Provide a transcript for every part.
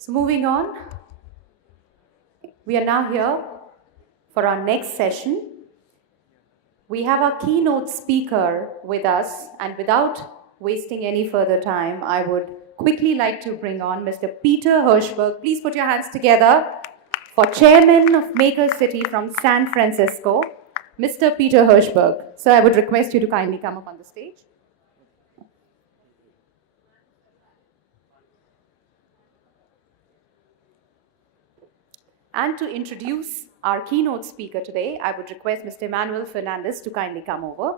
So moving on, we are now here for our next session. We have our keynote speaker with us, and without wasting any further time, I would quickly like to bring on Mr. Peter Hirshberg. Please put your hands together for Chairman of Maker City from San Francisco, Mr. Peter Hirshberg. So I would request you to kindly come up on the stage. And to introduce our keynote speaker today, I would request Mr. Emmanuel Fernandez to kindly come over.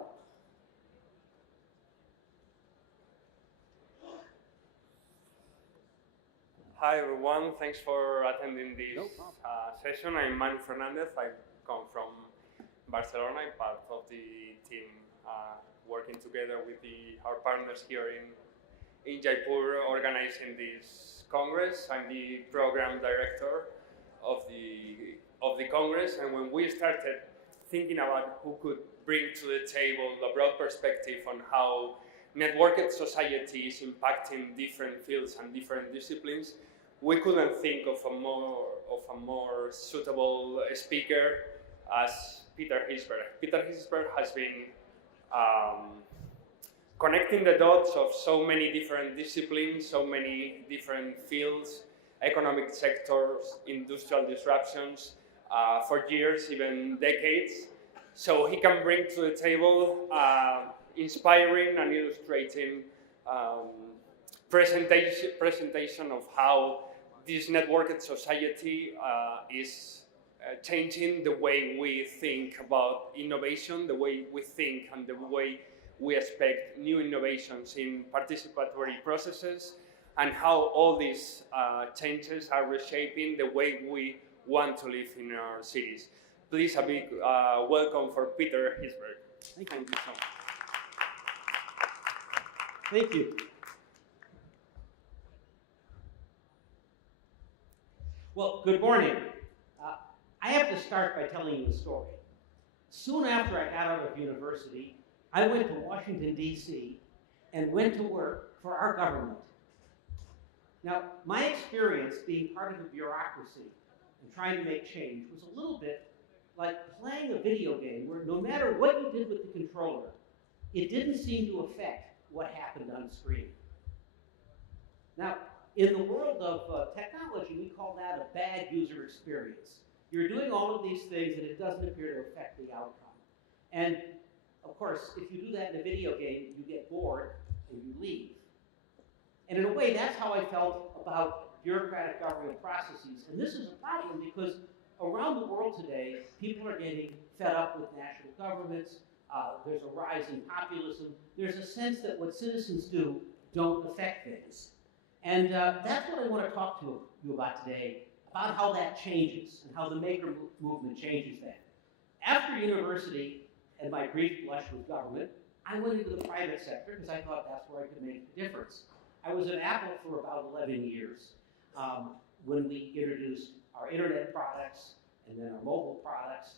Hi everyone, thanks for attending this session. I'm Manu Fernandez. I come from Barcelona. I'm part of the team working together with our partners here in Jaipur organizing this Congress. I'm the program director of the Congress, and when we started thinking about who could bring to the table a broad perspective on how networked society is impacting different fields and different disciplines, we couldn't think of a more suitable speaker as Peter Hirshberg. Peter Hirshberg has been connecting the dots of so many different disciplines, so many different fields, economic sectors, industrial disruptions for years, even decades. So he can bring to the table inspiring and illustrating presentation of how this networked society is changing the way we think about innovation, the way we think and the way we expect new innovations in participatory processes, and how all these changes are reshaping the way we want to live in our cities. Please a big welcome for Peter Hirshberg. Thank you so much. Thank you. Well, good morning. I have to start by telling you a story. Soon after I got out of university, I went to Washington, D.C., and went to work for our government. Now, my experience being part of the bureaucracy and trying to make change was a little bit like playing a video game where no matter what you did with the controller, it didn't seem to affect what happened on screen. Now, in the world of technology, we call that a bad user experience. You're doing all of these things and it doesn't appear to affect the outcome. And of course, if you do that in a video game, you get bored and you leave. And in a way, that's how I felt about bureaucratic government processes. And this is a problem because around the world today, people are getting fed up with national governments. There's a rise in populism. There's a sense that what citizens do don't affect things. And that's what I want to talk to you about today, about how that changes and how the maker movement changes that. After university and my brief blush with government, I went into the private sector because I thought that's where I could make a difference. I was at Apple for about 11 years when we introduced our internet products and then our mobile products.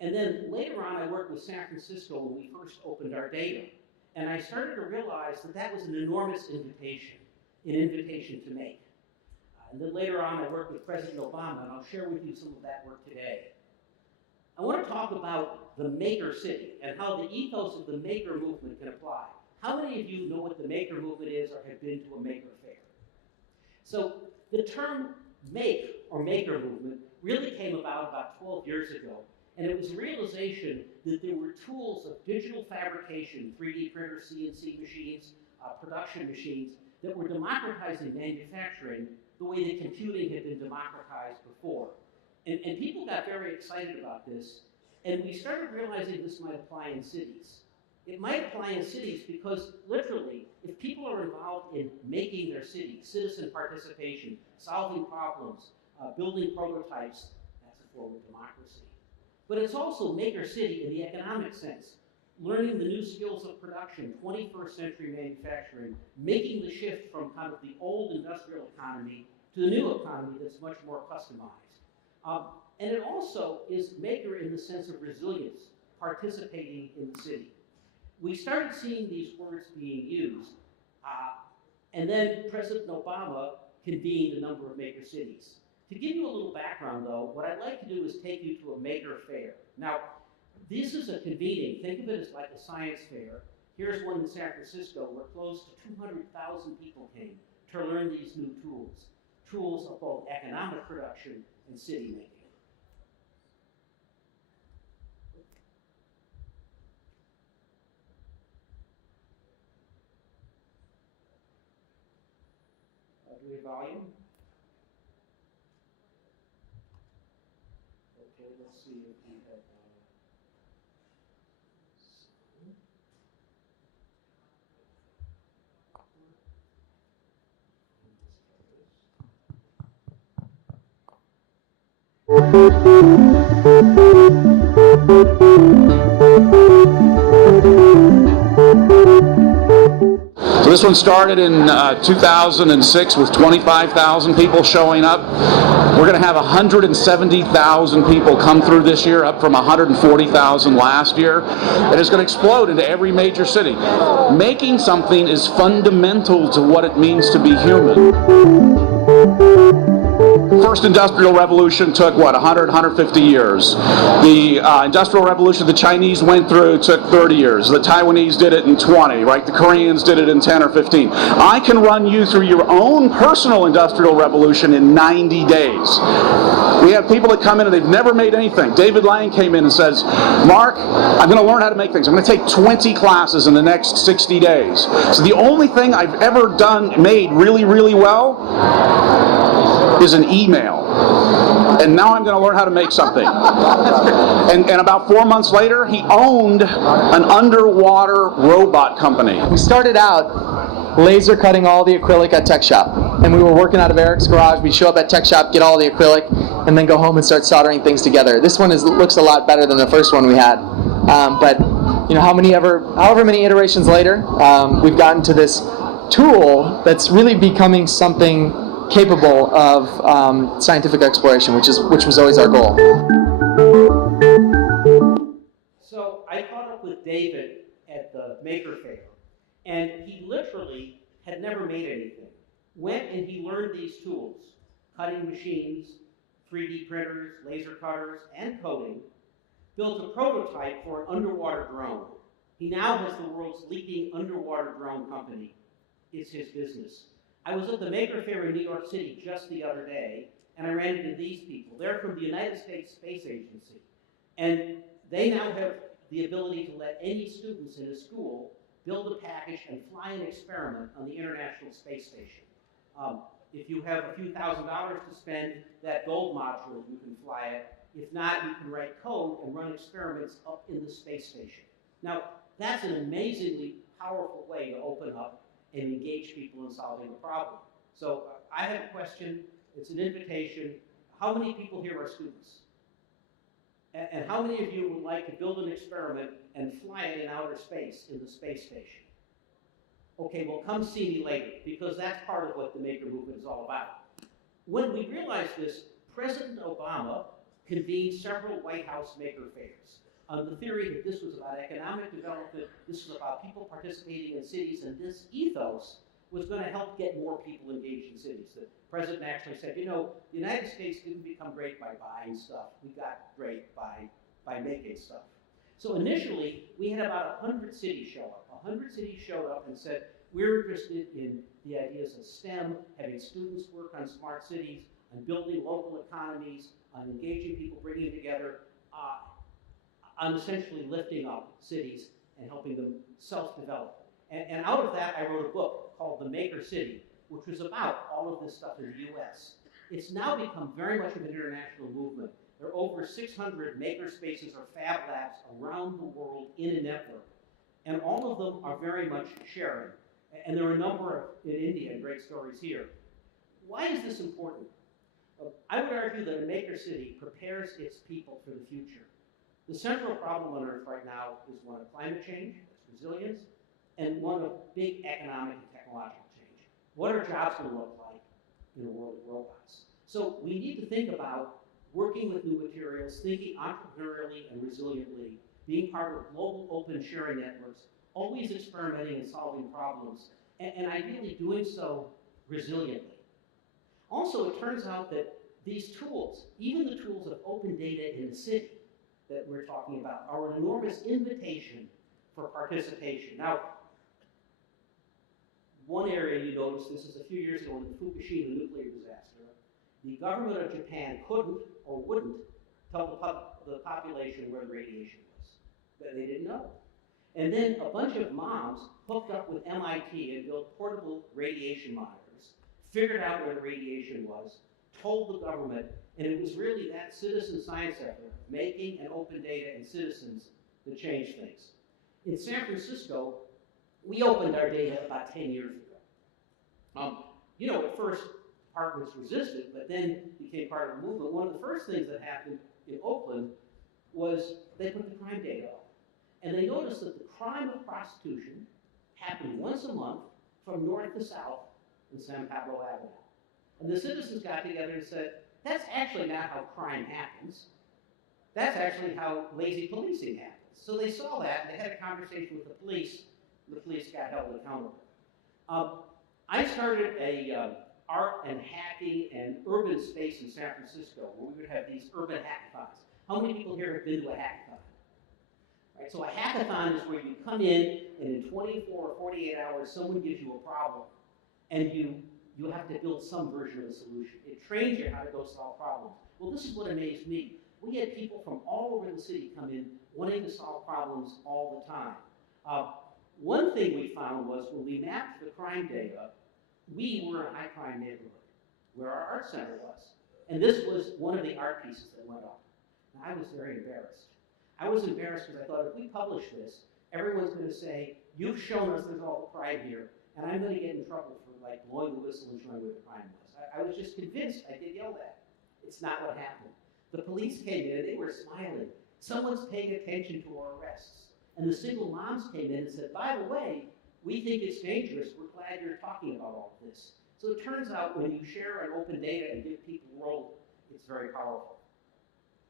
And then later on, I worked with San Francisco when we first opened our data. And I started to realize that that was an enormous invitation to make. And then later on, I worked with President Obama, and I'll share with you some of that work today. I want to talk about the Maker City and how the ethos of the maker movement can apply. How many of you know what the maker movement is or have been to a maker fair? So the term make or maker movement really came about 12 years ago. And it was a realization that there were tools of digital fabrication, 3D printers, CNC machines, production machines, that were democratizing manufacturing the way that computing had been democratized before. And people got very excited about this. And we started realizing this might apply in cities. It might apply in cities because literally, if people are involved in making their city, citizen participation, solving problems, building prototypes, that's a form of democracy. But it's also maker city in the economic sense, learning the new skills of production, 21st century manufacturing, making the shift from kind of the old industrial economy to the new economy that's much more customized. And it also is maker in the sense of resilience, participating in the city. We started seeing these words being used, and then President Obama convened a number of maker cities. To give you a little background, though, what I'd like to do is take you to a maker fair. Now, this is a convening. Think of it as like a science fair. Here's one in San Francisco where close to 200,000 people came to learn these new tools of both economic production and city making. Do we have volume? Okay, let's see if we have So this one started in 2006 with 25,000 people showing up. We're going to have 170,000 people come through this year, up from 140,000 last year. And it's going to explode into every major city. Making something is fundamental to what it means to be human. First industrial revolution took, 100, 150 years. The industrial revolution the Chinese went through took 30 years. The Taiwanese did it in 20, right? The Koreans did it in 10 or 15. I can run you through your own personal industrial revolution in 90 days. We have people that come in and they've never made anything. David Lang came in and says, Mark, I'm going to learn how to make things. I'm going to take 20 classes in the next 60 days. So the only thing I've ever made really, really well is an email. And now I'm going to learn how to make something. And about 4 months later, he owned an underwater robot company. We started out laser cutting all the acrylic at Tech Shop. And we were working out of Eric's garage. We'd show up at Tech Shop, get all the acrylic, and then go home and start soldering things together. This one looks a lot better than the first one we had. But you know, however many iterations later, we've gotten to this tool that's really becoming something capable of scientific exploration, which was always our goal. So I caught up with David at the Maker Fair, and he literally had never made anything. Went and he learned these tools, cutting machines, 3D printers, laser cutters, and coding, built a prototype for an underwater drone. He now has the world's leading underwater drone company. It's his business. I was at the Maker Fair in New York City just the other day, and I ran into these people. They're from the United States Space Agency, and they now have the ability to let any students in a school build a package and fly an experiment on the International Space Station. If you have a few $1,000s to spend, that gold module, you can fly it. If not, you can write code and run experiments up in the space station. Now, that's an amazingly powerful way to open up and engage people in solving a problem. So I have a question. It's an invitation. How many people here are students? And how many of you would like to build an experiment and fly it in outer space in the space station? Okay, well, come see me later, because that's part of what the Maker Movement is all about. When we realized this, President Obama convened several White House Maker Fairs on the theory that this was about economic development, this was about people participating in cities, and this ethos was going to help get more people engaged in cities. The president actually said, you know, the United States didn't become great by buying stuff. We got great by making stuff. So initially, we had about 100 cities show up. 100 cities showed up and said, we're interested in the ideas of STEM, having students work on smart cities, on building local economies, on engaging people, bringing together, on essentially lifting up cities and helping them self-develop. And out of that, I wrote a book called The Maker City, which was about all of this stuff in the US. It's now become very much of an international movement. There are over 600 makerspaces or fab labs around the world in a network. And all of them are very much sharing. And there are a number in India, great stories here. Why is this important? I would argue that a maker city prepares its people for the future. The central problem on Earth right now is one of climate change, resilience, and one of big economic and technological change. What are jobs going to look like in a world of robots? So we need to think about working with new materials, thinking entrepreneurially and resiliently, being part of global open sharing networks, always experimenting and solving problems, and ideally doing so resiliently. Also, it turns out that these tools, even the tools of open data in the city that we're talking about, are an enormous invitation for participation. Now, one area you notice, this is a few years ago in the Fukushima nuclear disaster, the government of Japan couldn't or wouldn't tell the population where the radiation was. That they didn't know. And then a bunch of moms hooked up with MIT and built portable radiation monitors, figured out where the radiation was, told the government, and it was really that citizen science effort, making and open data and citizens, that changed things. In San Francisco, we opened our data about 10 years ago. You know, at first, departments resisted, but then became part of the movement. One of the first things that happened in Oakland was they put the crime data up. And they noticed that the crime of prostitution happened once a month from north to south in San Pablo Avenue. And the citizens got together and said, that's actually not how crime happens. That's actually how lazy policing happens. So they saw that, and they had a conversation with the police, and the police got held accountable. I started a art and hacking and urban space in San Francisco where we would have these urban hackathons. How many people here have been to a hackathon? Right, so a hackathon is where you come in, and in 24 or 48 hours, someone gives you a problem, and you have to build some version of a solution. It trains you how to go solve problems. Well, this is what amazed me. We had people from all over the city come in wanting to solve problems all the time. One thing we found was when we mapped the crime data, we were a high crime neighborhood where our art center was. And this was one of the art pieces that went up. And I was very embarrassed. I was embarrassed because I thought if we publish this, everyone's going to say, you've shown us there's all the crime here, and I'm going to get in trouble for like blowing the whistle and showing where the crime was. I was just convinced I'd get yelled at. It's not what happened. The police came in and they were smiling. Someone's paying attention to our arrests. And the single moms came in and said, by the way, we think it's dangerous. We're glad you're talking about all of this. So it turns out when you share an open data and give people a role, it's very powerful.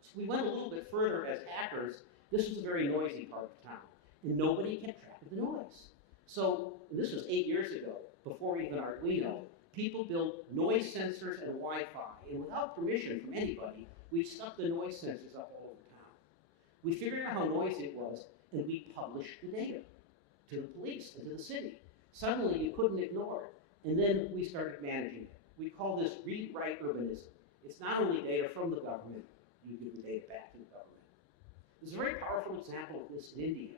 So we went a little bit further as hackers. This was a very noisy part of town, and nobody kept track of the noise. So this was 8 years ago, before even Arduino. People built noise sensors and Wi-Fi, and without permission from anybody, we stuck the noise sensors up all over town. We figured out how noisy it was, and we published the data to the police and to the city. Suddenly, you couldn't ignore it, and then we started managing it. We call this read-write urbanism. It's not only data from the government, you give the data back to the government. There's a very powerful example of this in India.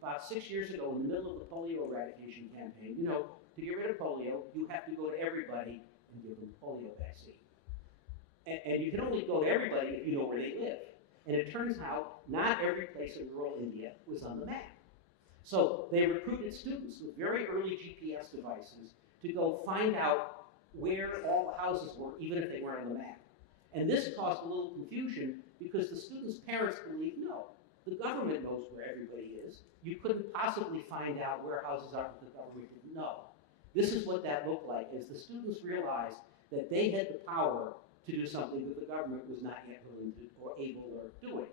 About 6 years ago, in the middle of the polio eradication campaign, you know, to get rid of polio, you have to go to everybody and give them the polio vaccine. And you can only go to everybody if you know where they live. And it turns out not every place in rural India was on the map. So they recruited students with very early GPS devices to go find out where all the houses were, even if they weren't on the map. And this caused a little confusion because the students' parents believed, no, the government knows where everybody is. You couldn't possibly find out where houses are that the government didn't know. This is what that looked like, as the students realized that they had the power to do something that the government was not yet willing to or able or doing.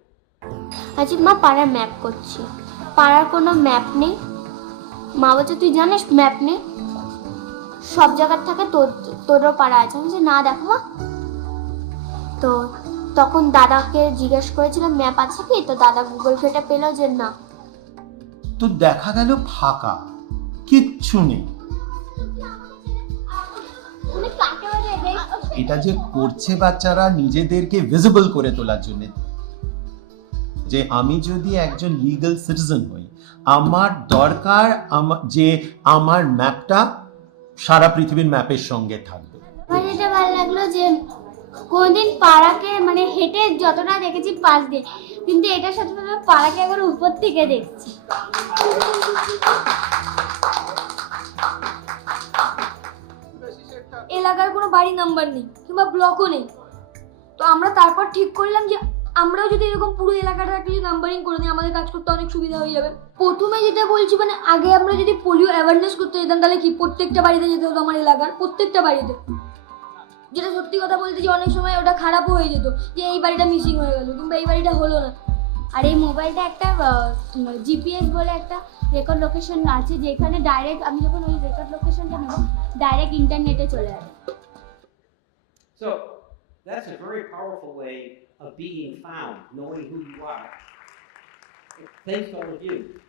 আজ মা পাড়ার map করছি, পাড়ার কোনো map নেই। মা বলছে তুই জানিস ম্যাপ নেই, সব জায়গার থেকে তোরও পাড়া আছে। আমি বলছি না দেখো মা। তো তখন দাদাকে জিজ্ঞেস করেছিলাম ম্যাপ আছে কি, তো দাদা গুগল ঘেটে পেল যে না। তো দেখা গেল ফাঁকা, কিচ্ছু নেই। এটা যে করছে বাচ্চারা নিজেদেরকে ভিজিবল করে তোলার জন্য, যে আমি যদি একজন লিগ্যাল সিটিজেন হই, আমার দরকার যে আমার ম্যাপটা সারা পৃথিবীর ম্যাপের সঙ্গে থাকবে। আমার এটা ভালো লাগলো যে কোনদিন পাড়াকে মানে হেঁটে যতটা দেখেছি পাশ দিয়ে, কিন্তু এটার সাথে সাথে পাড়াকে একবার উপর থেকে দেখছি। এলাকার কোনো বাড়ি নাম্বার নেই কিংবা ব্লকও নেই, তো আমরা তারপর ঠিক করলাম যে আমরাও যদি এরকম পুরো এলাকাটা একটা নাম্বারিং করে দিই, আমাদের কাজ করতে অনেক সুবিধা হয়ে যাবে। প্রথমে যেটা বলছি, মানে আগে আমরা যদি পোলিও অ্যাওয়ারনেস করতে যেতাম, তাহলে কি প্রত্যেকটা বাড়িতে যেতে হতো, আমার এলাকার প্রত্যেকটা বাড়িতে। যেটা সত্যি কথা বলতে যে অনেক সময় ওটা খারাপও হয়ে যেত, যে এই বাড়িটা মিসিং হয়ে গেল কিংবা এই বাড়িটা হলো না। আর এই মোবাইলটা একটা জিপিএস বলে একটা রেকর্ড লোকেশন আছে, যেখানে ডাইরেক্ট আমি যখন ওই রেকর্ড লোকেশনটা নেব ডাইরেক্ট ইন্টারনেটে চলে যাবে। So that's a very powerful way of being found, knowing who you are. Thanks to all of you.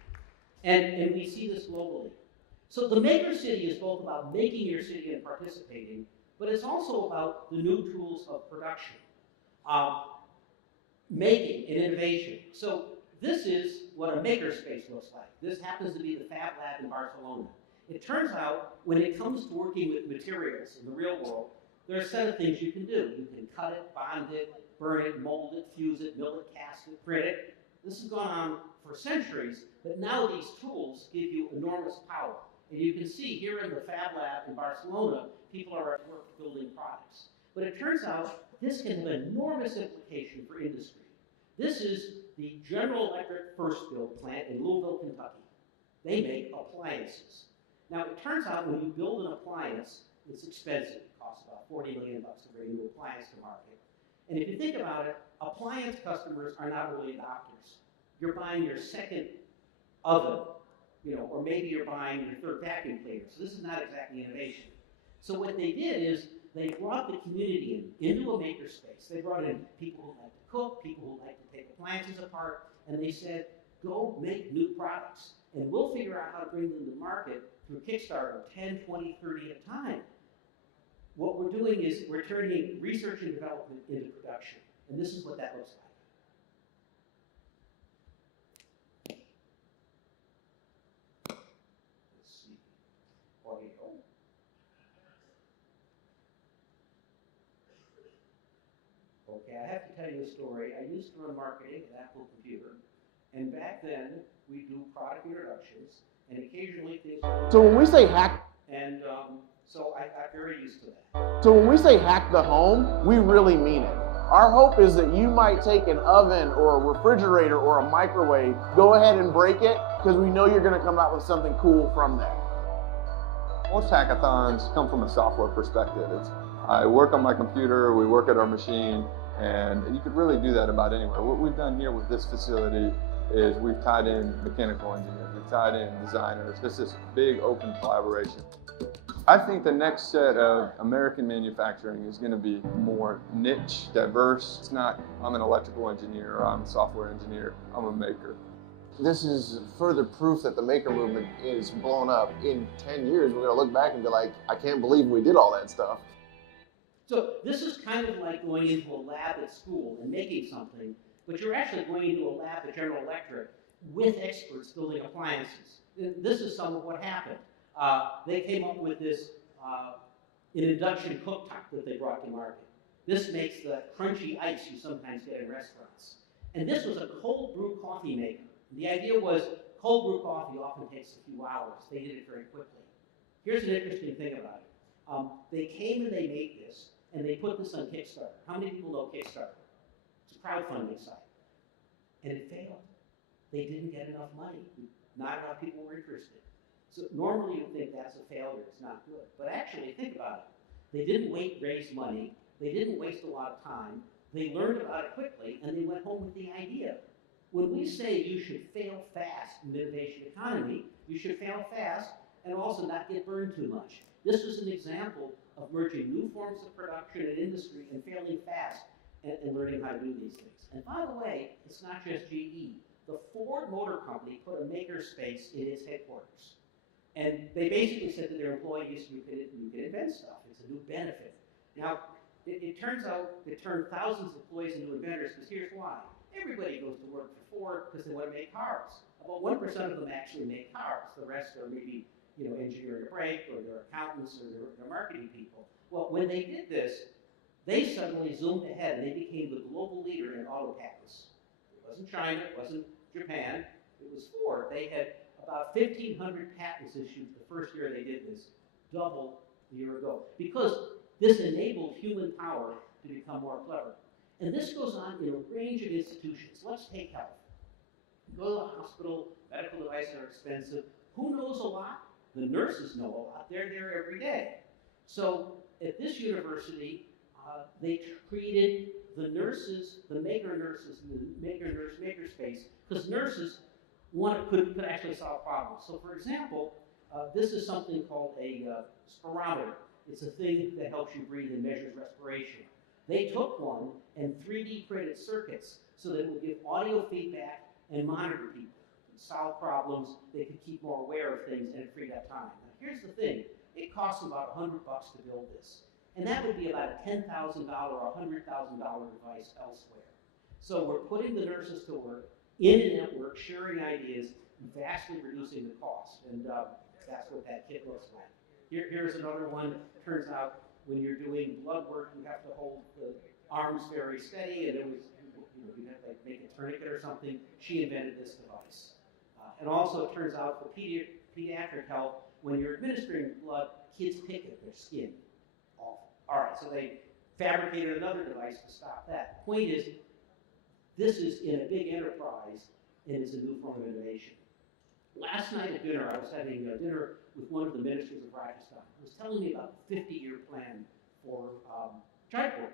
And we see this globally. So the Maker City is both about making your city and participating, but it's also about the new tools of production, making and innovation. So this is what a makerspace looks like. This happens to be the Fab Lab in Barcelona. It turns out when it comes to working with materials in the real world, there are a set of things you can do. You can cut it, bond it, burn it, mold it, fuse it, mill it, cast it, print it. This has gone on for centuries, but now these tools give you enormous power. And you can see here in the Fab Lab in Barcelona, people are at work building products. But it turns out this can have enormous implication for industry. This is the General Electric First Build plant in Louisville, Kentucky. They make appliances. Now it turns out when you build an appliance, it's expensive. It costs about $40 million to bring a new appliance to market. And if you think about it, appliance customers are not early adopters. You're buying your second oven, or maybe you're buying your third vacuum cleaner. So this is not exactly innovation. So what they did is they brought the community into a makerspace. They brought in people who like to cook, people who like to take appliances apart, and they said, go make new products. And we'll figure out how to bring them to market through Kickstarter, 10, 20, 30 at a time. What we're doing is we're turning research and development into production. And this is what that looks like. Let's see. Audio. Okay, I have to tell you a story. I used to run marketing at Apple Computer. And back then, we do product introductions, and occasionally things. So when we say hack, and so I got very used to that. so when we say hack the home, we really mean it. Our hope is that you might take an oven or a refrigerator or a microwave, go ahead and break it, because we know you're going to come out with something cool from that. Most hackathons come from a software perspective. I work on my computer, we work at our machine, and you could really do that about anywhere. What we've done here with this facility is we've tied in mechanical engineers, we've tied in designers. This is big open collaboration. I think the next set of American manufacturing is going to be more niche, diverse. It's not, I'm an electrical engineer or I'm a software engineer, I'm a maker. This is further proof that the maker movement is blown up. In 10 years, we're going to look back and be like, I can't believe we did all that stuff. So this is kind of like going into a lab at school and making something, but you're actually going into a lab at General Electric with experts building appliances. This is some of what happened. They came up with this an induction cooktop that they brought to market. This makes the crunchy ice you sometimes get in restaurants. And this was a cold brew coffee maker. The idea was cold brew coffee often takes a few hours. They did it very quickly. Here's an interesting thing about it. They came and they made this, and they put this on Kickstarter. How many people know Kickstarter? It's a crowdfunding site. And it failed. They didn't get enough money. Not enough people were interested. So normally you think that's a failure, it's not good. But actually, think about it. They didn't raise money. They didn't waste a lot of time. They learned about it quickly, and they went home with the idea. When we say you should fail fast in the innovation economy, you should fail fast and also not get burned too much. This was an example of merging new forms of production and industry and failing fast and learning how to do these things. And by the way, it's not just GE. The Ford Motor Company put a makerspace in its headquarters. And they basically said to their employees, you can invent stuff. It's a new benefit. Now, it turns out it turned thousands of employees into inventors, because here's why. Everybody goes to work for Ford because they want to make cars. About 1% of them actually make cars. The rest are maybe engineering a brake, or they're accountants, or they're marketing people. Well, when they did this, they suddenly zoomed ahead and they became the global leader in auto patents. It wasn't China, it wasn't Japan, it was Ford. They had about 1,500 patents issued the first year they did this, double a year ago, because this enabled human power to become more clever. And this goes on in a range of institutions. Let's take health. You go to the hospital, medical devices are expensive. Who knows a lot? The nurses know a lot. They're there every day. So at this university, they created the nurses, the maker nurses, and the makerspace, because nurses could actually solve problems. So for example, this is something called a spirometer. It's a thing that helps you breathe and measures respiration. They took one and 3D printed circuits so that it would give audio feedback and monitor people, solve problems, they could keep more aware of things, and it freed up time. Now here's the thing, it costs about $100 to build this. And that would be about a $10,000 or $100,000 device elsewhere. So we're putting the nurses to work in a network, sharing ideas, vastly reducing the cost. And that's what that kit looks like. Here's another one. Turns out when you're doing blood work, you have to hold the arms very steady, and it was, you have to like make a tourniquet or something. She invented this device. And also, it turns out for pediatric health, when you're administering blood, kids pick at their skin. Awful. All right, so they fabricated another device to stop that. Point is, this is in a big enterprise, and it's a new form of innovation. Last night at dinner, I was having dinner with one of the ministers of Rajasthan. He was telling me about the 50-year plan for Jaipur.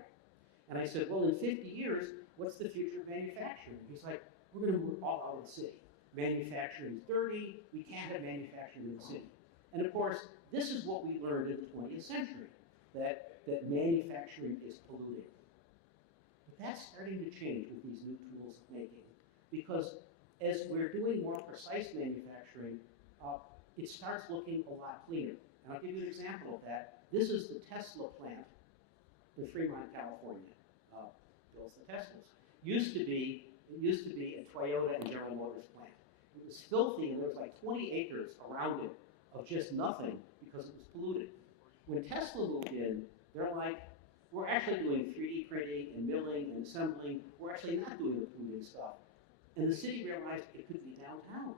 And I said, well, in 50 years, what's the future of manufacturing? He's like, we're going to move all out of the city. Manufacturing is dirty. We can't have manufacturing in the city. And of course, this is what we learned in the 20th century, that manufacturing is polluting. But that's starting to change with these new tools of making, because as we're doing more precise manufacturing, it starts looking a lot cleaner. And I'll give you an example of that. This is the Tesla plant in Fremont, California. Builds the Teslas. It used to be a Toyota and General Motors plant. It was filthy, and there was like 20 acres around it of just nothing because it was polluted. When Tesla moved in, they're like, we're actually doing 3D printing and milling and assembling. We're actually not doing the polluting stuff. And the city realized it could be downtown.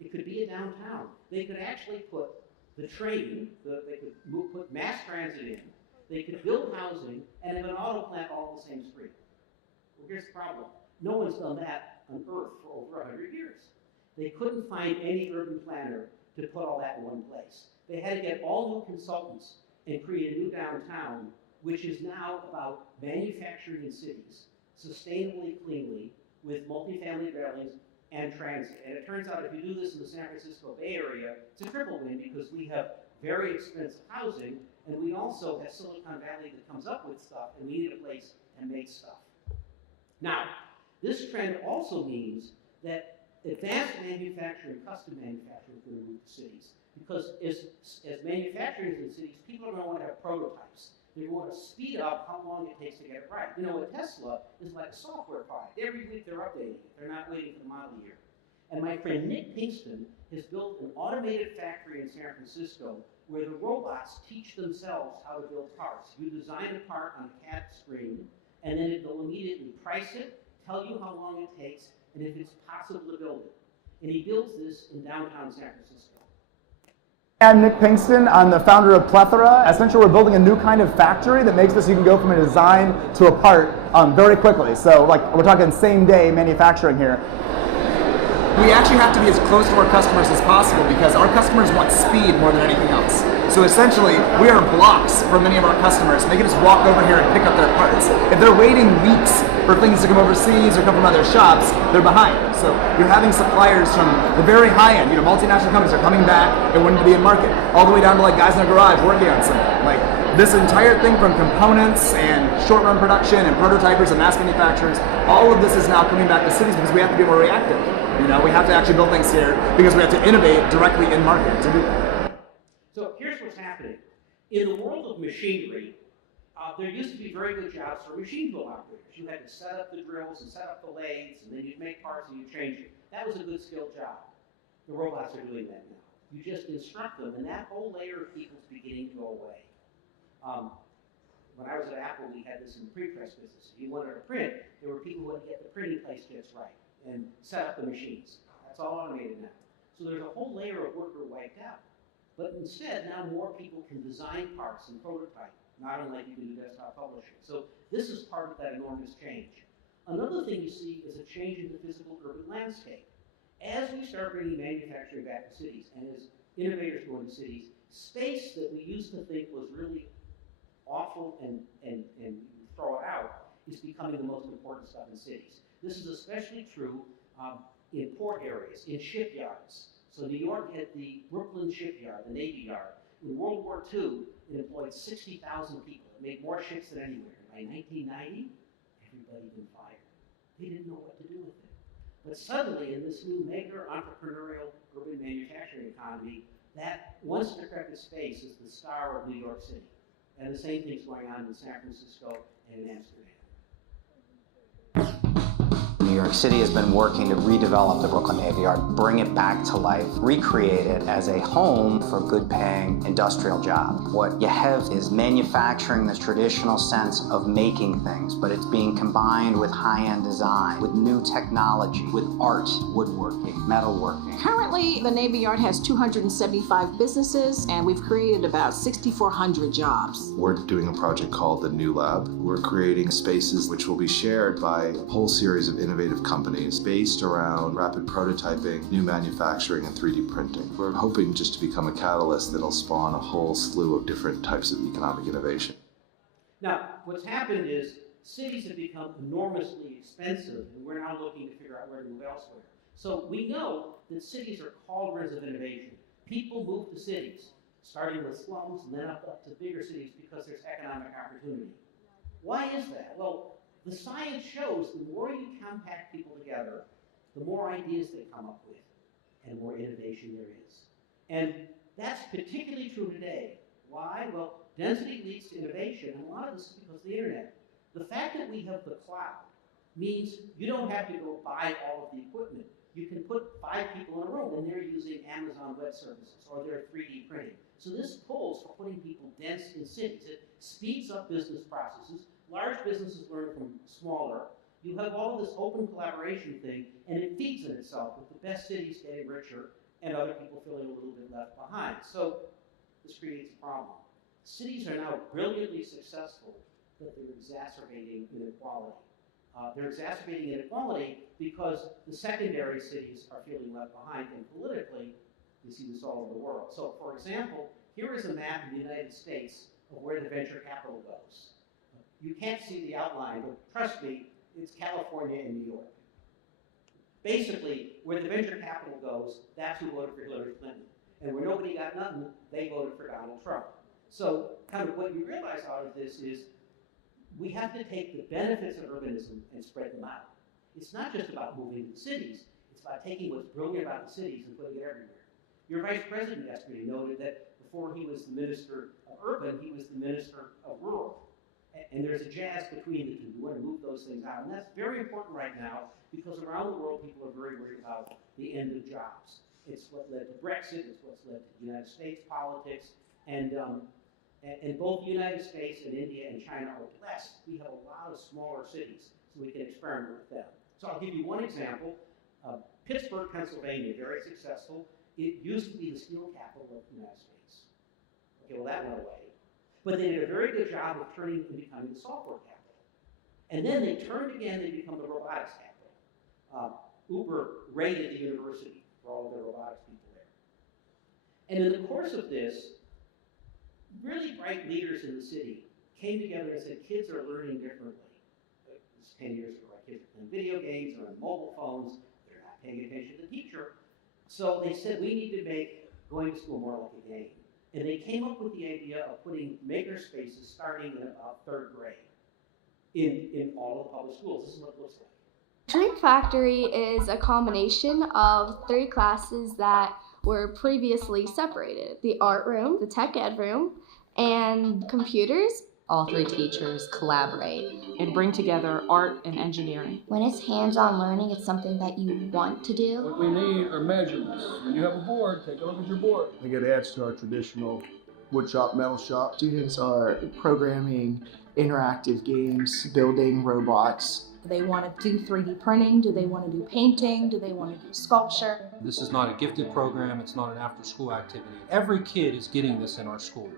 It could be a downtown. They could actually put the train, they could put mass transit in, they could build housing, and have an auto plant all on the same street. Well, here's the problem. No one's done that on Earth for over 100 years. They couldn't find any urban planner to put all that in one place. They had to get all new consultants and create a new downtown, which is now about manufacturing in cities, sustainably, cleanly, with multifamily dwellings and transit. And it turns out if you do this in the San Francisco Bay Area, it's a triple win because we have very expensive housing, and we also have Silicon Valley that comes up with stuff, and we need a place to make stuff. Now, this trend also means that advanced manufacturing, custom manufacturing is going to move to cities. Because as manufacturers in cities, people are going to want to have prototypes. They want to speed up how long it takes to get it right. You know, a Tesla is like a software product. Every week they're updating it. They're not waiting for the model year. And my friend Nick Pinkston has built an automated factory in San Francisco where the robots teach themselves how to build parts. You design a part on a CAD screen, and then it will immediately price it, tell you how long it takes, and if it's possible to build it. And he builds this in downtown San Francisco. I'm Nick Pinkston. I'm the founder of Plethora. Essentially, we're building a new kind of factory that makes this you can go from a design to a part very quickly. So, like, we're talking same-day manufacturing here. We actually have to be as close to our customers as possible because our customers want speed more than anything else. So essentially, we are blocks for many of our customers. They can just walk over here and pick up their parts. If they're waiting weeks for things to come overseas or come from other shops, they're behind. So you're having suppliers from the very high end, multinational companies are coming back and wanting to be in market, all the way down to like guys in a garage working on something. Like this entire thing from components and short-run production and prototypers and mass manufacturers, all of this is now coming back to cities because we have to be more reactive. We have to actually build things here because we have to innovate directly in market to do that. So here's what's happening. In the world of machinery, there used to be very good jobs for machine tool operators. You had to set up the drills and set up the lathes, and then you'd make parts and you'd change it. That was a good skilled job. The robots are doing that now. You just instruct them, and that whole layer of people is beginning to go away. When I was at Apple, we had this in the pre-press business. If you wanted to print, there were people who had to get the printing place kits right and set up the machines. That's all automated now. So there's a whole layer of worker wiped out. But instead, now more people can design parts and prototype, not unlike you can do desktop publishing. So this is part of that enormous change. Another thing you see is a change in the physical urban landscape. As we start bringing manufacturing back to cities, and as innovators go into cities, space that we used to think was really awful and throw it out is becoming the most important stuff in cities. This is especially true in port areas, in shipyards. So New York had the Brooklyn shipyard, the Navy Yard, In World War II, it employed 60,000 people. It made more ships than anywhere. By 1990, everybody had been fired. They didn't know what to do with it. But suddenly, in this new maker, entrepreneurial, urban manufacturing economy, that once decrepit space is the star of New York City. And the same thing's going on in San Francisco and in Amsterdam. New York City has been working to redevelop the Brooklyn Navy Yard, bring it back to life, recreate it as a home for good-paying industrial jobs. What you have is manufacturing the traditional sense of making things, but it's being combined with high-end design, with new technology, with art, woodworking, metalworking. Currently, the Navy Yard has 275 businesses, and we've created about 6,400 jobs. We're doing a project called the New Lab. We're creating spaces which will be shared by a whole series of innovative companies based around rapid prototyping, new manufacturing, and 3D printing. We're hoping just to become a catalyst that'll spawn a whole slew of different types of economic innovation. Now, what's happened is cities have become enormously expensive, and we're now looking to figure out where to move elsewhere. So we know that cities are cauldrons of innovation. People move to cities, starting with slums and then up to bigger cities because there's economic opportunity. Why is that? Well, the science shows the more you compact people together, the more ideas they come up with, and the more innovation there is. And that's particularly true today. Why? Well, density leads to innovation, and a lot of this is because of the internet. The fact that we have the cloud means you don't have to go buy all of the equipment. You can put 5 people in a room, and they're using Amazon Web Services, or they're 3D printing. So this pulls for putting people dense in cities. It speeds up business processes. Large businesses learn from smaller. You have all this open collaboration thing, and it feeds in itself with the best cities getting richer and other people feeling a little bit left behind. So this creates a problem. Cities are now brilliantly successful, but they're exacerbating inequality. They're exacerbating inequality because the secondary cities are feeling left behind, and politically, you see this all over the world. So, for example, here is a map of the United States of where the venture capital goes. You can't see the outline, but trust me, it's California and New York. Basically, where the venture capital goes, that's who voted for Hillary Clinton. And where nobody got nothing, they voted for Donald Trump. So kind of what you realize out of this is we have to take the benefits of urbanism and spread them out. It's not just about moving to the cities, it's about taking what's brilliant about the cities and putting it everywhere. Your vice president yesterday noted that before he was the minister of urban, he was the minister of rural. And there's a jazz between the two. We want to move those things out. And that's very important right now because around the world, people are very worried about the end of jobs. It's what led to Brexit. It's what's led to United States politics. And both the United States and India and China are blessed. We have a lot of smaller cities, so we can experiment with them. So I'll give you one example. Pittsburgh, Pennsylvania, very successful. It used to be the steel capital of the United States. Okay, well, that went away. But they did a very good job of turning and becoming the software capital. And then they turned again, they become the robotics capital. Uber raided the university for all of their robotics people there. And in the course of this, really bright leaders in the city came together and said, kids are learning differently. This was 10 years ago, right? Kids are playing video games, they're on mobile phones, they're not paying attention to the teacher. So they said, we need to make going to school more like a game. And they came up with the idea of putting makerspaces starting in about 3rd grade in all of the public schools. This is what it looks like. Dream Factory is a combination of 3 classes that were previously separated. The art room, the tech ed room, and computers. All 3 teachers collaborate and bring together art and engineering. When it's hands-on learning, it's something that you want to do. What we need are measurements. When you have a board, take a look at your board. I think it adds to our traditional wood shop, metal shop. Students are programming interactive games, building robots. Do they want to do 3D printing? Do they want to do painting? Do they want to do sculpture? This is not a gifted program. It's not an after-school activity. Every kid is getting this in our school.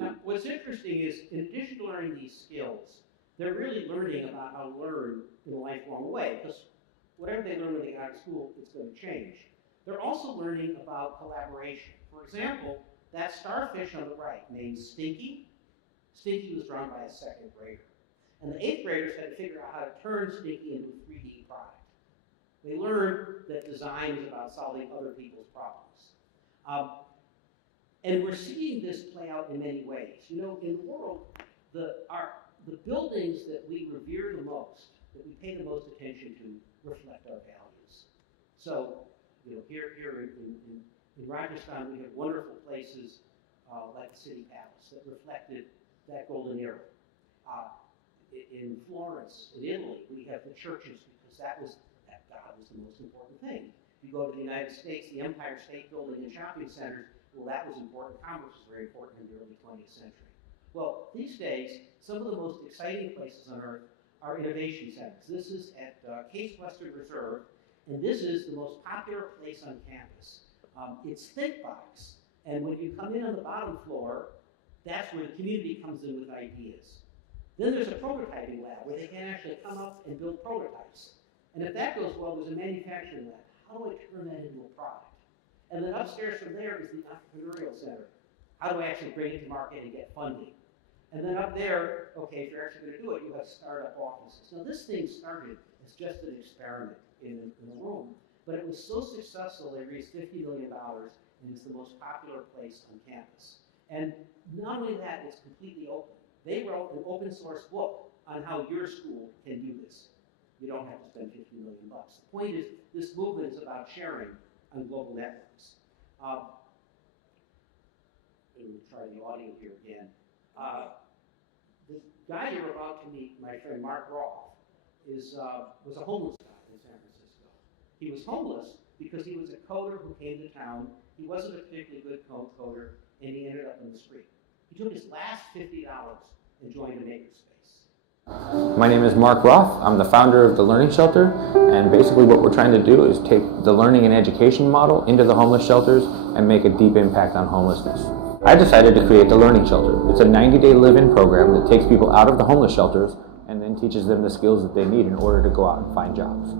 Now, what's interesting is, in addition to learning these skills, they're really learning about how to learn in a lifelong way, because whatever they learn when they get out of school, it's going to change. They're also learning about collaboration. For example, that starfish on the right, named Stinky, Stinky was drawn by a 2nd grader. And the 8th graders had to figure out how to turn Stinky into a 3D product. They learned that design is about solving other people's problems. And we're seeing this play out in many ways. You know, in the world, the buildings that we revere the most, that we pay the most attention to, reflect our values. So, you know, here in Rajasthan, we have wonderful places like the City Palace that reflected that golden era. In Florence, in Italy, we have the churches because that God was the most important thing. You go to the United States, the Empire State Building and shopping centers, well, that was important. Commerce was very important in the early 20th century. Well, these days, some of the most exciting places on earth are innovation centers. This is at Case Western Reserve, and this is the most popular place on campus. It's ThinkBox, and when you come in on the bottom floor, that's where the community comes in with ideas. Then there's a prototyping lab where they can actually come up and build prototypes. And if that goes well, there's a manufacturing lab. How do I turn that into a product? And then upstairs from there is the entrepreneurial center. How do I actually bring it to market and get funding? And then up there, okay, if you're actually going to do it, you have startup offices. Now this thing started as just an experiment in a room, but it was so successful they raised $50 million and it's the most popular place on campus. And not only that, it's completely open. They wrote an open source book on how your school can do this. You don't have to spend $50 million. The point is, this movement is about sharing on global networks. Let me try the audio here again. The guy you're about to meet, my friend Mark Roth, was a homeless guy in San Francisco. He was homeless because he was a coder who came to town. He wasn't a particularly good coder, and he ended up in the street. He took his last $50 and joined a makerspace. My name is Mark Roth. I'm the founder of the Learning Shelter, and basically what we're trying to do is take the learning and education model into the homeless shelters and make a deep impact on homelessness. I decided to create the Learning Shelter. It's a 90-day live-in program that takes people out of the homeless shelters and then teaches them the skills that they need in order to go out and find jobs.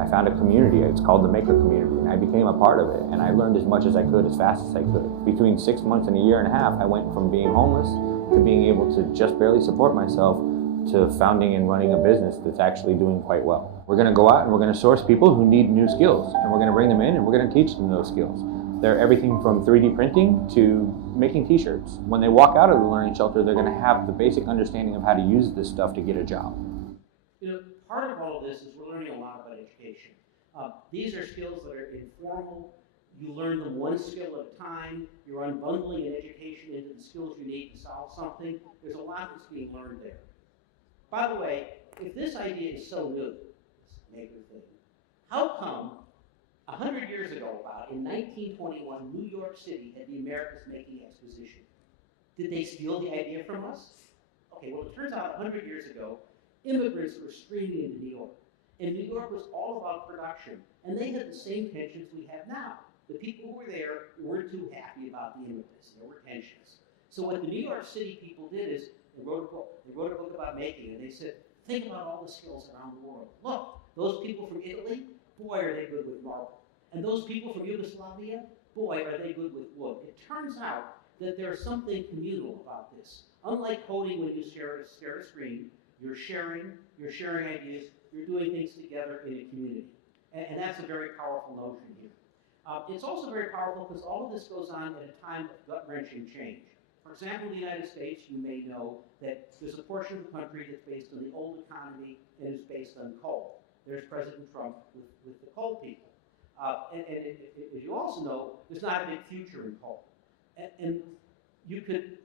I found a community, it's called the Maker Community, and I became a part of it, and I learned as much as I could, as fast as I could. Between 6 months and a year and a half, I went from being homeless to being able to just barely support myself to founding and running a business that's actually doing quite well. We're going to go out and we're going to source people who need new skills, and we're going to bring them in and we're going to teach them those skills. They're everything from 3D printing to making t-shirts. When they walk out of the Learning Shelter, they're going to have the basic understanding of how to use this stuff to get a job. You know, part of all of this is we're learning a lot about education. These are skills that are informal. You learn them one skill at a time. You're unbundling an education into the skills you need to solve something. There's a lot that's being learned there. By the way, if this idea is so new, this maker thing, how come 100 years ago, about in 1921, New York City had the America's Making Exposition? Did they steal the idea from us? Okay, well, it turns out 100 years ago, immigrants were streaming into New York. And New York was all about production. And they had the same tensions we have now. The people who were there weren't too happy about the immigrants. There were tensions. So what the New York City people did is they wrote a book. They wrote a book about making, and they said, think about all the skills around the world. Look, those people from Italy, boy, are they good with marble. And those people from Yugoslavia, boy, are they good with wood. It turns out that there's something communal about this. Unlike coding when you share a screen, you're sharing ideas, you're doing things together in a community. And that's a very powerful notion here. It's also very powerful because all of this goes on at a time of gut-wrenching change. For example, in the United States, you may know that there's a portion of the country that's based on the old economy and is based on coal. There's President Trump with the coal people. And as you also know, there's not a big future in coal. And you could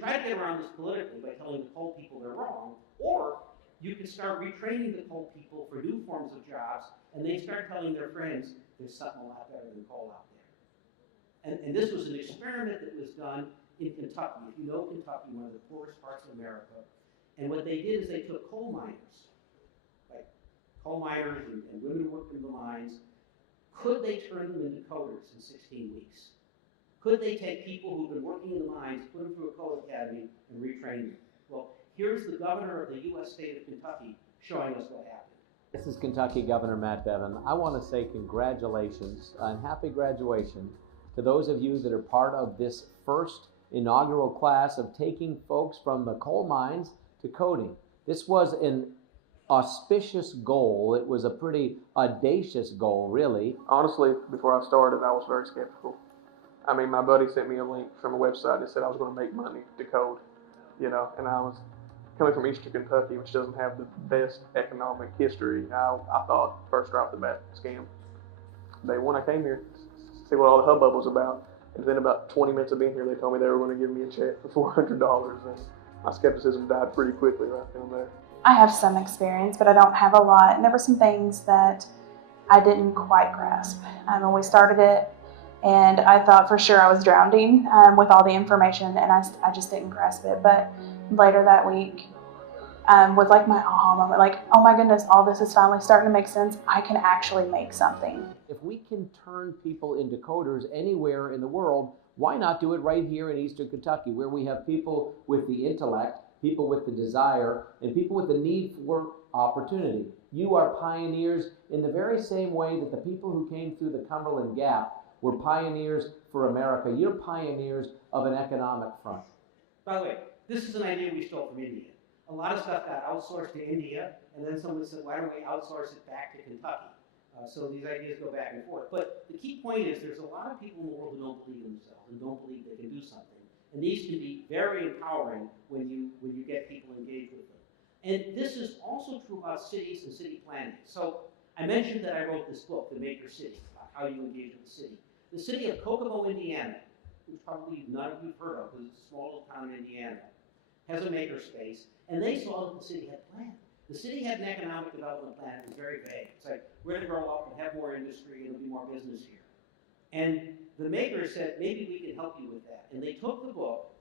try to get around this politically by telling the coal people they're wrong, or you could start retraining the coal people for new forms of jobs, and they start telling their friends there's something a lot better than coal out there. And this was an experiment that was done in Kentucky. If you know Kentucky, one of the poorest parts of America, and what they did is they took coal miners, like coal miners and women who worked in the mines. Could they turn them into coders in 16 weeks? Could they take people who've been working in the mines, put them through a code academy, and retrain them? Well, here's the governor of the U.S. state of Kentucky showing us what happened. This is Kentucky Governor Matt Bevin. I want to say congratulations and happy graduation to those of you that are part of this first inaugural class of taking folks from the coal mines to coding. This was an auspicious goal. It was a pretty audacious goal, really. Honestly, before I started, I was very skeptical. I mean, my buddy sent me a link from a website that said I was going to make money to code, and I was coming from Eastern Kentucky, which doesn't have the best economic history. I thought first right off the bat, scam. Day one I came here, see what all the hubbub was about, and then about 20 minutes of being here, they told me they were going to give me a check for $400, and my skepticism died pretty quickly right then and there. I have some experience, but I don't have a lot. And there were some things that I didn't quite grasp. When we started it, and I thought for sure I was drowning with all the information, and I just didn't grasp it. But later that week was like my aha moment, like, oh my goodness, all this is finally starting to make sense. I can actually make something. If we can turn people into coders anywhere in the world, why not do it right here in Eastern Kentucky, where we have people with the intellect, people with the desire, and people with the need for opportunity. You are pioneers in the very same way that the people who came through the Cumberland Gap were pioneers for America. You're pioneers of an economic front. By the way, this is an idea we stole from India. A lot of stuff got outsourced to India, and then someone said, why don't we outsource it back to Kentucky? So these ideas go back and forth. But the key point is there's a lot of people in the world who don't believe in themselves and don't believe they can do something. And these can be very empowering when you get people engaged with them. And this is also true about cities and city planning. So I mentioned that I wrote this book, The Maker City, about how you engage with the city. The city of Kokomo, Indiana, which probably none of you have heard of because it's a small little town in Indiana, has a makerspace, and they saw that the city had planned. The city had an economic development plan that was very vague. It's like, we're going to grow up and have more industry and there'll be more business here. And the makers said, maybe we can help you with that. And they took the book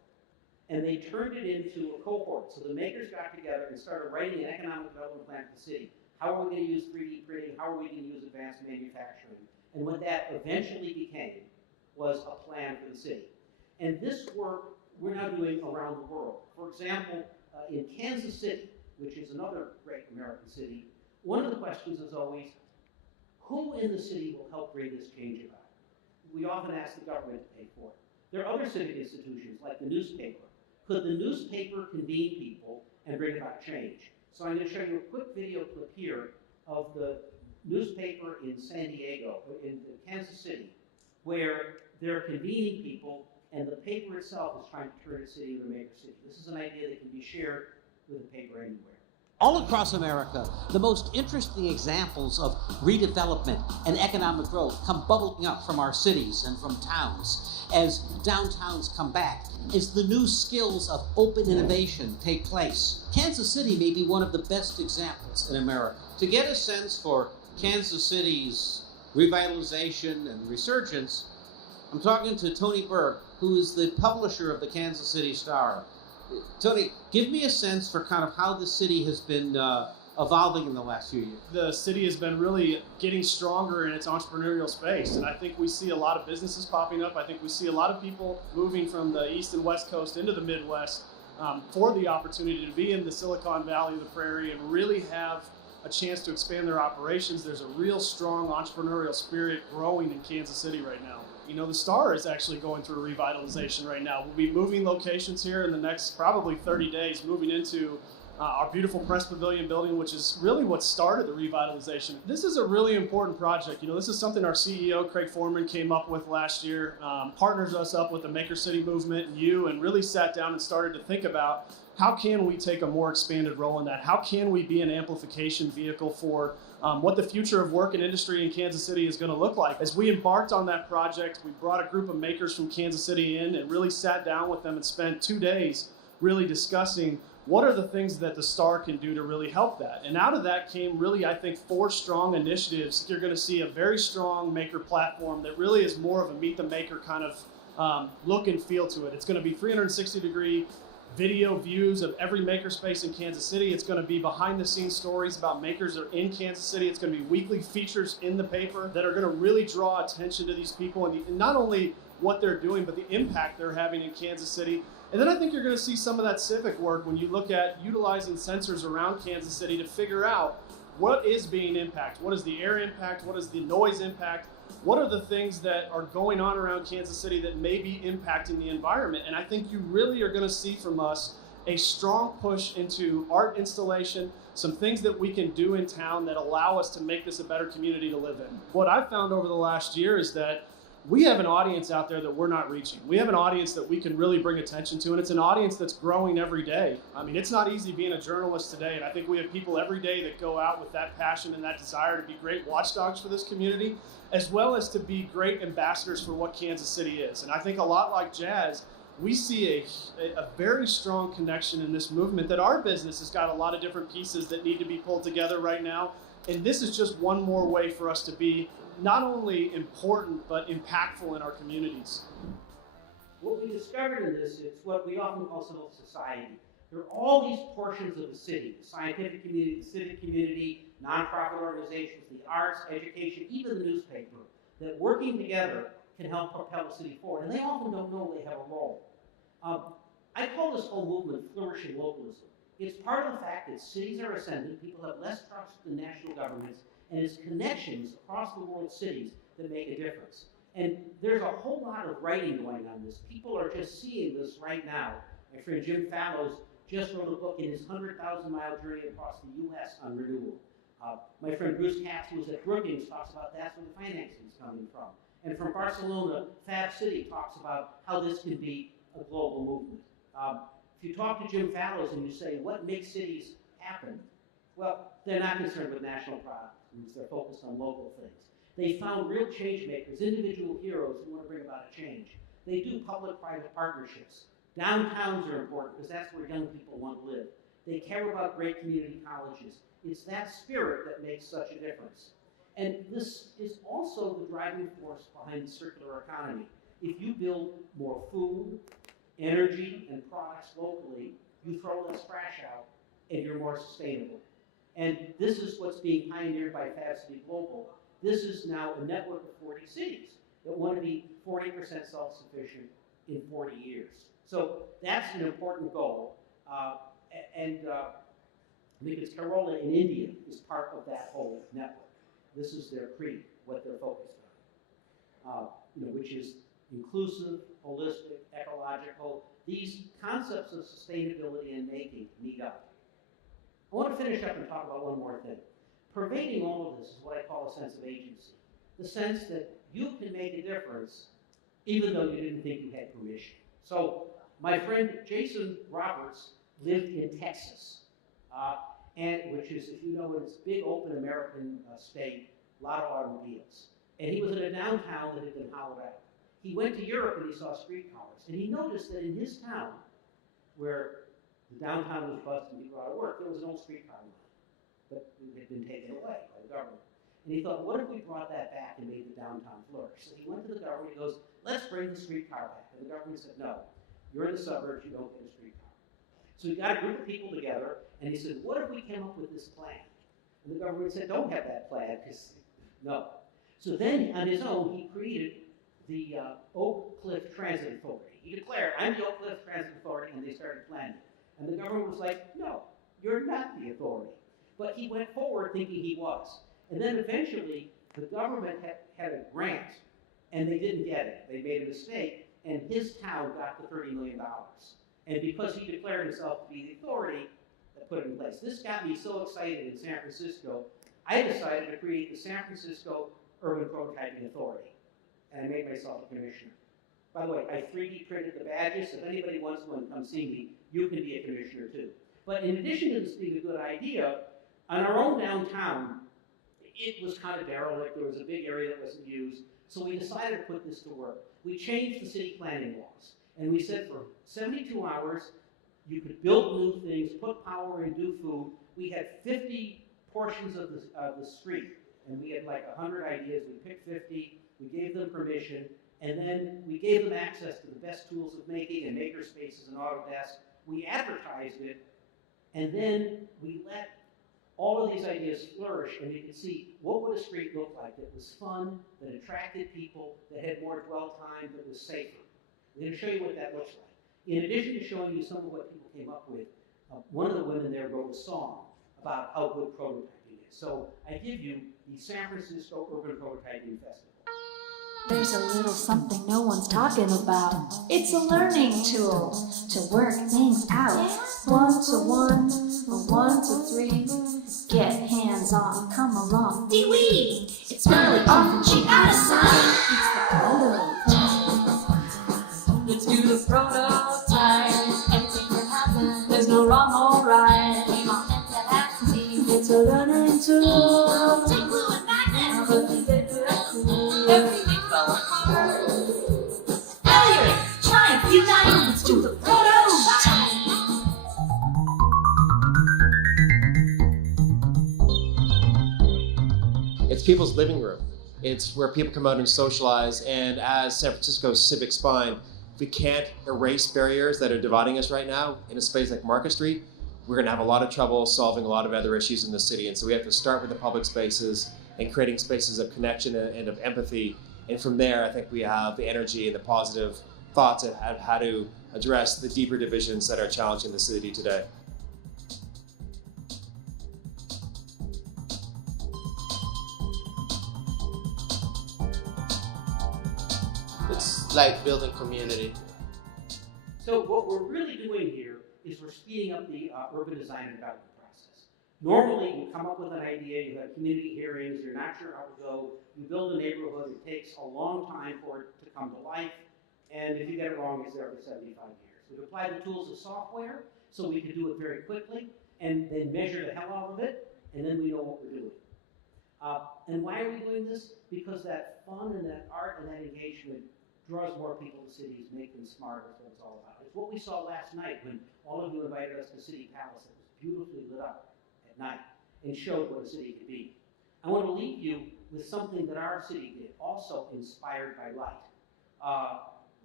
and they turned it into a cohort. So the makers got together and started writing an economic development plan for the city. How are we going to use 3D printing? How are we going to use advanced manufacturing? And what that eventually became was a plan for the city. And this work we're now doing around the world. For example, in Kansas City, which is another great American city, one of the questions is always, who in the city will help bring this change about? We often ask the government to pay for it. There are other civic institutions, like the newspaper. Could the newspaper convene people and bring about change? So I'm going to show you a quick video clip here of the newspaper in San Diego, in Kansas City, where they're convening people, and the paper itself is trying to turn a city into a maker city. This is an idea that can be shared with a paper anywhere. All across America, the most interesting examples of redevelopment and economic growth come bubbling up from our cities and from towns. As downtowns come back, as the new skills of open innovation take place. Kansas City may be one of the best examples in America. To get a sense for Kansas City's revitalization and resurgence, I'm talking to Tony Berg, who is the publisher of the Kansas City Star. Tony, give me a sense for kind of how the city has been evolving in the last few years. The city has been really getting stronger in its entrepreneurial space, and I think we see a lot of businesses popping up. I think we see a lot of people moving from the East and West Coast into the Midwest for the opportunity to be in the Silicon Valley, the Prairie, and really have a chance to expand their operations. There's a real strong entrepreneurial spirit growing in Kansas City right now. You know, the Star is actually going through a revitalization right now. We'll be moving locations here in the next probably 30 days, moving into our beautiful Press Pavilion building, which is really what started the revitalization. This is a really important project. You know, this is something our CEO, Craig Foreman, came up with last year, partners us up with the Maker City movement and really sat down and started to think about how can we take a more expanded role in that? How can we be an amplification vehicle for what the future of work and industry in Kansas City is going to look like? As we embarked on that project, we brought a group of makers from Kansas City in and really sat down with them and spent 2 days really discussing what are the things that the Star can do to really help that. And out of that came really, I think, 4 strong initiatives. You're going to see a very strong maker platform that really is more of a meet the maker kind of look and feel to it. It's going to be 360-degree video views of every makerspace in Kansas City. It's going to be behind-the-scenes stories about makers that are in Kansas City. It's going to be weekly features in the paper that are going to really draw attention to these people and not only what they're doing, but the impact they're having in Kansas City. And then I think you're going to see some of that civic work when you look at utilizing sensors around Kansas City to figure out what is being impacted, what is the air impact, what is the noise impact, what are the things that are going on around Kansas City that may be impacting the environment. And I think you really are going to see from us a strong push into art installation, some things that we can do in town that allow us to make this a better community to live in. What I've found over the last year is that we have an audience out there that we're not reaching. We have an audience that we can really bring attention to, and it's an audience that's growing every day. I mean, it's not easy being a journalist today, and I think we have people every day that go out with that passion and that desire to be great watchdogs for this community, as well as to be great ambassadors for what Kansas City is. And I think a lot like Jazz, we see a very strong connection in this movement that our business has got a lot of different pieces that need to be pulled together right now. And this is just one more way for us to be not only important, but impactful in our communities. What we discovered in this is what we often call civil society. There are all these portions of the city, the scientific community, the civic community, nonprofit organizations, the arts, education, even the newspaper, that working together can help propel the city forward. And they often don't know they have a role. I call this whole movement flourishing localism. It's part of the fact that cities are ascendant, people have less trust in national governments, and it's connections across the world cities that make a difference. And there's a whole lot of writing going on this. People are just seeing this right now. My friend Jim Fallows just wrote a book in his 100,000-mile journey across the U.S. on renewal. My friend Bruce Katz, who was at Brookings, talks about that's where the financing is coming from. And from Barcelona, Fab City talks about how this can be a global movement. If you talk to Jim Fallows and you say, what makes cities happen? Well, they're not concerned with national products. They're focused on local things. They found real change makers, individual heroes who want to bring about a change. They do public-private partnerships. Downtowns are important because that's where young people want to live. They care about great community colleges. It's that spirit that makes such a difference. And this is also the driving force behind the circular economy. If you build more food, energy, and products locally, you throw less trash out, and you're more sustainable. And this is what's being pioneered by Fab City Global. This is now a network of 40 cities that want to be 40% self-sufficient in 40 years. So that's an important goal. I think it's Kerala in India is part of that whole network. This is their creed, what they're focused on, which is inclusive, holistic, ecological. These concepts of sustainability and making meet up. I want to finish up and talk about one more thing. Pervading all of this is what I call a sense of agency. The sense that you can make a difference even though you didn't think you had permission. So my friend Jason Roberts lived in Texas, which is, if you know, it's big open American state, a lot of automobiles. And he was in a downtown that had been hollowed out. He went to Europe and he saw streetcars. And he noticed that in his town, where the downtown was busted and people out of work, there was an old streetcar line. But it had been taken away by the government. And he thought, what if we brought that back and made the downtown flourish? So he went to the government, he goes, let's bring the streetcar back. And the government said, no, you're in the suburbs, you don't get a streetcar. So he got a group of people together, and he said, what if we came up with this plan? And the government said, don't have that plan, because no. So then, on his own, he created the Oak Cliff Transit Authority. He declared, I'm the Oak Cliff Transit Authority, and they started planning. And the government was like, no, you're not the authority. But he went forward thinking he was. And then eventually, the government had a grant, and they didn't get it. They made a mistake, and his town got the $30 million. And because he declared himself to be the authority, that put it in place. This got me so excited in San Francisco, I decided to create the San Francisco Urban Prototyping Authority. And I made myself a commissioner. By the way, I 3D printed the badges. If anybody wants one, come see me. You can be a commissioner too. But in addition to this being a good idea, on our own downtown, it was kind of derelict. There was a big area that wasn't used. So we decided to put this to work. We changed the city planning laws. And we said for 72 hours, you could build new things, put power in, do food. We had 50 portions of the street. And we had like 100 ideas. We picked 50. We gave them permission. And then we gave them access to the best tools of making and makerspaces and Autodesk. We advertised it. And then we let all of these ideas flourish, and you could see what would a street look like that was fun, that attracted people, that had more dwell time, that was safer. We're going to show you what that looks like. In addition to showing you some of what people came up with, one of the women there wrote a song about how good prototyping is. So I give you the San Francisco Urban Prototyping Festival. There's a little something no one's talking about. It's a learning tool to work things out. 1 to 1 or 1 to 3. Get hands on, come along. Dee-wee! It's really often cheap out of sight. It's the prototype. Let's do the prototype. Anything can happen. There's no wrong or right. Come on, it's a learning tool. Take glue and magnet. But the paper are cool. Everything fell apart. Failure, triumph, unite. Let's do the prototype. It's people's living room. It's where people come out and socialize. And as San Francisco's civic spine, if we can't erase barriers that are dividing us right now in a space like Market Street, we're going to have a lot of trouble solving a lot of other issues in the city. And so we have to start with the public spaces and creating spaces of connection and of empathy. And from there, I think we have the energy and the positive thoughts of how to address the deeper divisions that are challenging the city today. It's like building community. So what we're really doing here is we're speeding up the urban design and development process. Normally, you come up with an idea, you have community hearings, you're not sure how to go, you build a neighborhood, it takes a long time for it to come to life, and if you get it wrong, it's there for 75 years. We've applied the tools of software so we can do it very quickly, and then measure the hell out of it, and then we know what we're doing. And why are we doing this? Because that fun and that art and that engagement draws more people to cities, make them smarter, is what it's all about. It's what we saw last night when all of you invited us to City Palace. It was beautifully lit up at night and showed what a city could be. I want to leave you with something that our city did, also inspired by light.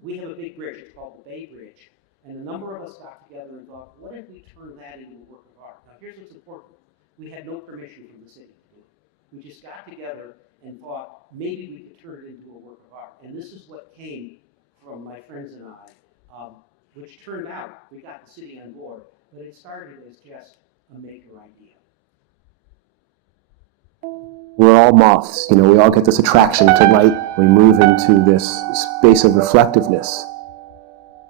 We have a big bridge, it's called the Bay Bridge, and a number of us got together and thought, what if we turned that into a work of art? Now here's what's important. We had no permission from the city to do it. We just got together and thought maybe we could turn it into a work of art. And this is what came from my friends and I, which turned out, we got the city on board, but it started as just a maker idea. We're all moths, we all get this attraction to light. We move into this space of reflectiveness.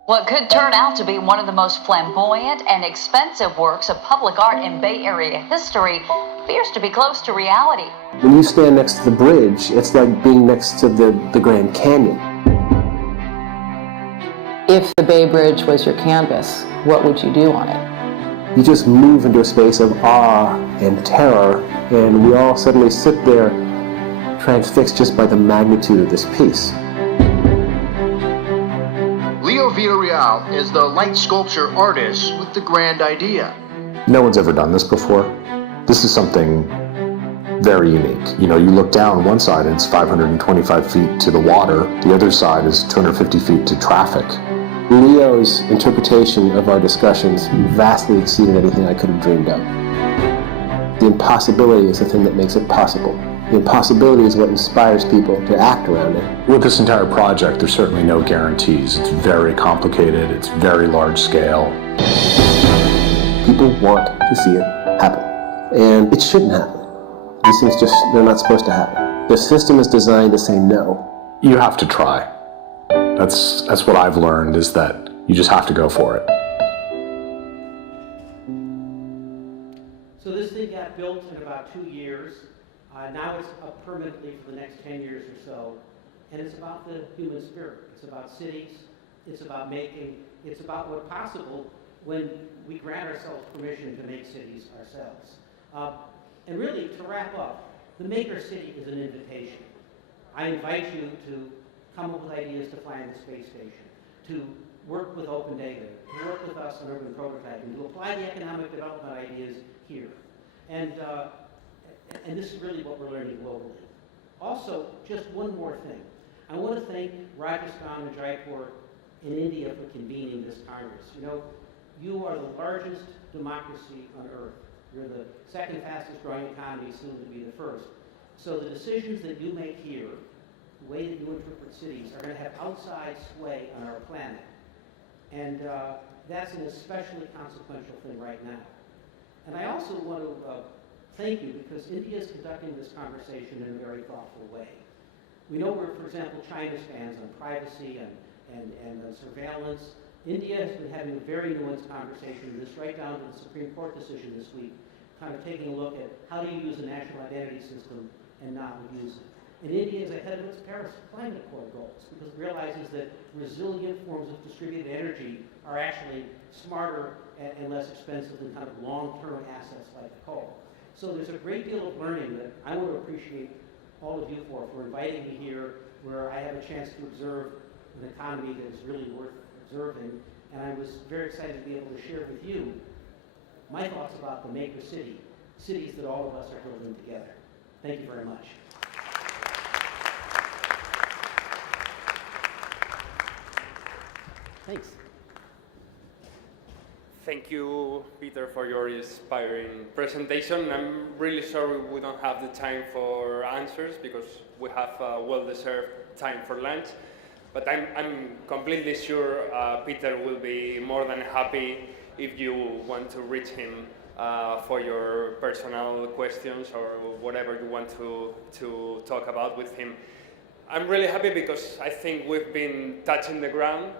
What could turn out to be one of the most flamboyant and expensive works of public art in Bay Area history appears to be close to reality. When you stand next to the bridge, it's like being next to the Grand Canyon. If the Bay Bridge was your canvas, what would you do on it? You just move into a space of awe and terror, and we all suddenly sit there transfixed just by the magnitude of this piece. Leo Villarreal is the light sculpture artist with the grand idea. No one's ever done this before. This is something very unique. You look down one side and it's 525 feet to the water. The other side is 250 feet to traffic. Leo's interpretation of our discussions vastly exceeded anything I could have dreamed of. The impossibility is the thing that makes it possible. The impossibility is what inspires people to act around it. With this entire project, there's certainly no guarantees. It's very complicated, it's very large scale. People want to see it happen. And it shouldn't happen. These things they're not supposed to happen. The system is designed to say no. You have to try. That's what I've learned, is that you just have to go for it. So this thing got built in about 2 years. Now it's up permanently for the next 10 years or so. And it's about the human spirit. It's about cities. It's about it's about what's possible when we grant ourselves permission to make cities ourselves. And really, to wrap up, the Maker City is an invitation. I invite you to come up with ideas to fly in the space station, to work with open data, to work with us on urban prototyping, to apply the economic development ideas here. And this is really what we're learning globally. Also, just one more thing. I want to thank Rajasthan and Jaipur in India for convening this Congress. You are the largest democracy on earth. You're the second fastest growing economy, soon to be the first. So the decisions that you make here, the way that you interpret cities, are going to have outside sway on our planet. And that's an especially consequential thing right now. And I also want to thank you, because India is conducting this conversation in a very thoughtful way. We know where, for example, China stands on privacy and on surveillance. India has been having a very nuanced conversation, this right down to the Supreme Court decision this week, kind of taking a look at how do you use a national identity system and not abuse it. And India is ahead of its Paris Climate Accord goals because it realizes that resilient forms of distributed energy are actually smarter and less expensive than kind of long-term assets like coal. So there's a great deal of learning that I want to appreciate all of you for inviting me here where I have a chance to observe an economy that is really worth observing. And I was very excited to be able to share with you my thoughts about the maker city, cities that all of us are building together. Thank you very much. Thanks. Thank you, Peter, for your inspiring presentation. I'm really sorry we don't have the time for answers because we have well-deserved time for lunch. But I'm completely sure Peter will be more than happy if you want to reach him for your personal questions or whatever you want to talk about with him. I'm really happy because I think we've been touching the ground.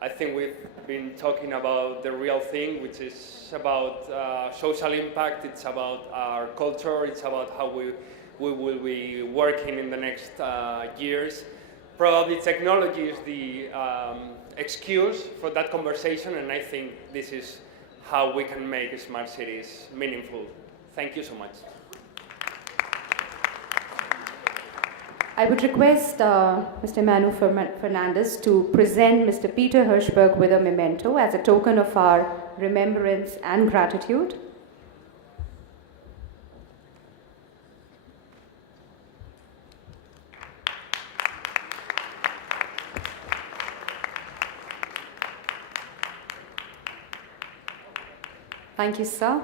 I think we've been talking about the real thing, which is about social impact, it's about our culture, it's about how we will be working in the next years. Probably technology is the excuse for that conversation, and I think this is how we can make smart cities meaningful. Thank you so much. I would request Mr. Manu Fernandez to present Mr. Peter Hirshberg with a memento as a token of our remembrance and gratitude. Thank you, sir.